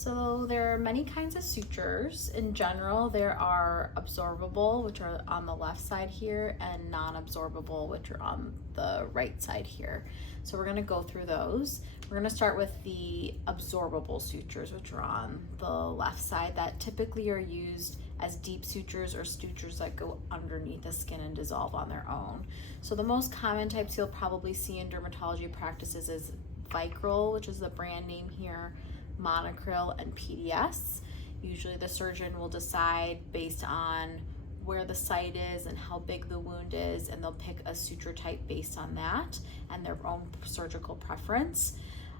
So there are many kinds of sutures. In general, there are absorbable, which are on the left side here, and non-absorbable, which are on the right side here. So we're gonna go through those. We're gonna start with the absorbable sutures, which are on the left side, that typically are used as deep sutures or sutures that go underneath the skin and dissolve on their own. So the most common types you'll probably see in dermatology practices is vicryl, which is the brand name here, monocryl, and PDS. Usually the surgeon will decide based on where the site is and how big the wound is, and they'll pick a suture type based on that and their own surgical preference.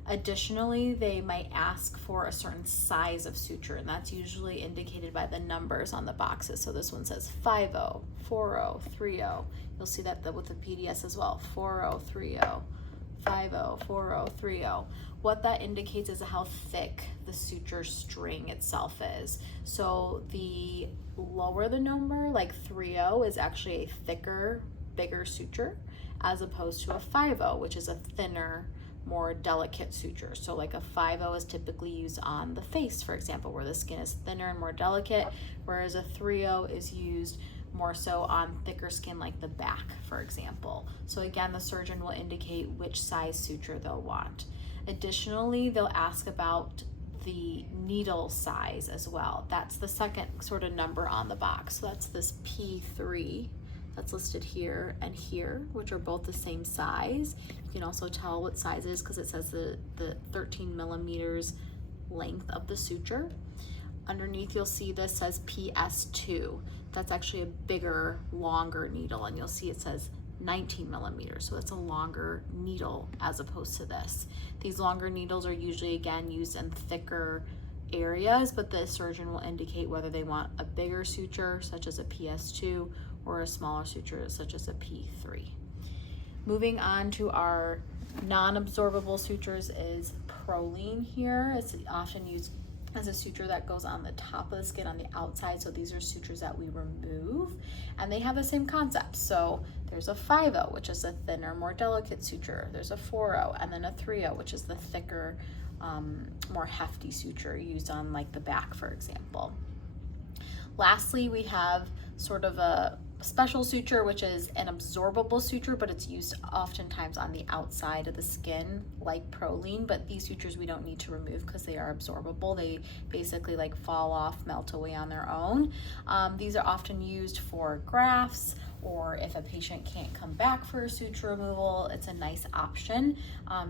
Additionally, they might ask for a certain size of suture, and that's usually indicated by the numbers on the boxes. So this one says 5-0, 4-0, 3-0. You'll see that with the PDS as well, 4-0, 3-0. 5-0, 4-0, 3-0. What that indicates is how thick the suture string itself is. So the lower the number, like 3-0, is actually a thicker, bigger suture, as opposed to a 5-0, which is a thinner, more delicate suture. So like a 5-0 is typically used on the face, for example, where the skin is thinner and more delicate, whereas a 3-0 is used more so on thicker skin like the back, for example. So again, the surgeon will indicate which size suture they'll want. Additionally, they'll ask about the needle size as well. That's the second sort of number on the box. So that's this P3 that's listed here and here, which are both the same size. You can also tell what size it is because it says the 13 millimeters length of the suture. Underneath you'll see this says PS2. That's actually a bigger, longer needle, and you'll see it says 19 millimeters, so it's a longer needle as opposed to this. These longer needles are usually, again, used in thicker areas, but the surgeon will indicate whether they want a bigger suture, such as a PS2, or a smaller suture, such as a P3. Moving on to our non-absorbable sutures is prolene here. It's often used as a suture that goes on the top of the skin on the outside. So these are sutures that we remove, and they have the same concept. So there's a 5-0, which is a thinner, more delicate suture. There's a 4-0, and then a 3-0, which is the thicker, more hefty suture used on like the back, for example. Lastly, we have sort of a special suture, which is an absorbable suture, but it's used oftentimes on the outside of the skin, like prolene, but these sutures we don't need to remove because they are absorbable. They basically like fall off, melt away on their own. These are often used for grafts, or if a patient can't come back for a suture removal, it's a nice option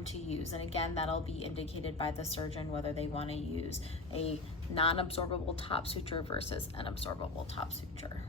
to use. And again, that'll be indicated by the surgeon whether they want to use a non-absorbable top suture versus an absorbable top suture.